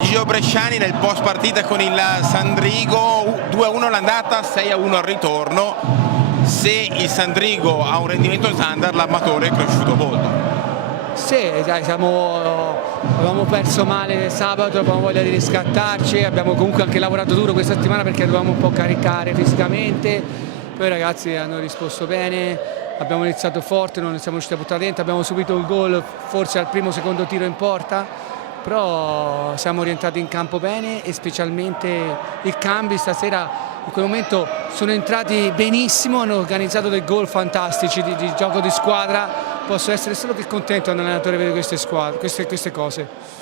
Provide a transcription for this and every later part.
Gigio Bresciani nel post partita con il Sandrigo, 2-1 l'andata, 6-1 al ritorno. Se il Sandrigo ha un rendimento standard, l'Amatore è cresciuto molto. Sì, dai, avevamo perso male sabato, abbiamo voglia di riscattarci, abbiamo comunque anche lavorato duro questa settimana perché dovevamo un po' caricare fisicamente, poi i ragazzi hanno risposto bene, abbiamo iniziato forte, non siamo riusciti a buttare dentro, abbiamo subito il gol forse al primo o secondo tiro in porta, però siamo orientati in campo bene e specialmente i cambi stasera in quel momento sono entrati benissimo, hanno organizzato dei gol fantastici di gioco di squadra. Posso essere solo che contento da allenatore vedere queste cose.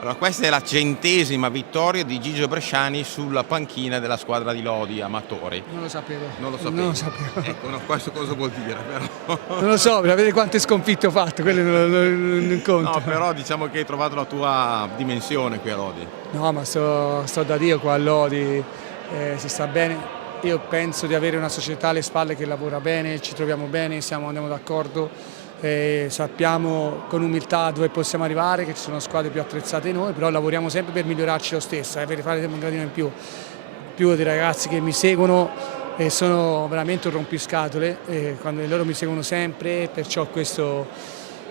Allora, questa è la 100ª vittoria di Gigio Bresciani sulla panchina della squadra di Lodi Amatori. Non lo sapevo. Non lo sapevo. Non lo sapevo. Ecco, no, questo cosa vuol dire però? Non lo so, per vedere quante sconfitte ho fatto, quello non conto. No, però diciamo che hai trovato la tua dimensione qui a Lodi. No, ma sto da Dio qua a Lodi, si sta bene. Io penso di avere una società alle spalle che lavora bene, ci troviamo bene, andiamo d'accordo. Sappiamo con umiltà dove possiamo arrivare, che ci sono squadre più attrezzate di noi, però lavoriamo sempre per migliorarci lo stesso, per fare un gradino in più dei ragazzi che mi seguono e sono veramente un rompiscatole, quando loro mi seguono sempre, perciò questo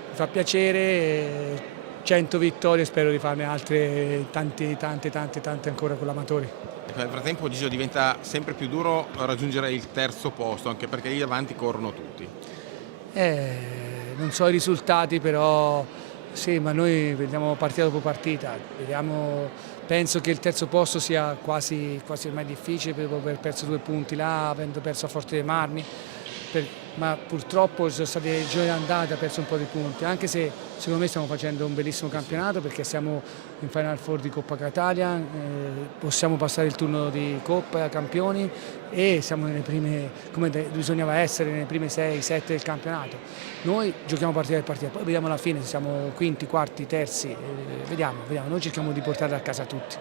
mi fa piacere. 100 vittorie, spero di farne altre tante ancora con l'Amatori. Nel frattempo Gigio diventa sempre più duro raggiungere il terzo posto, anche perché lì davanti corrono tutti. Non so i risultati, però sì, ma noi vediamo partita dopo partita, penso che il terzo posto sia quasi ormai difficile dopo aver perso 2 punti là, avendo perso a Forte dei Marmi, ma purtroppo ci sono stati giorni andati, ha perso un po' di punti, anche se secondo me stiamo facendo un bellissimo campionato perché siamo in Final Four di Coppa Catalia, possiamo passare il turno di Coppa Campioni e siamo nelle prime, come bisognava essere, nelle prime 6-7 del campionato. Noi giochiamo partita per partita, poi vediamo alla fine se siamo quinti, quarti, terzi, vediamo, noi cerchiamo di portarla a casa tutti.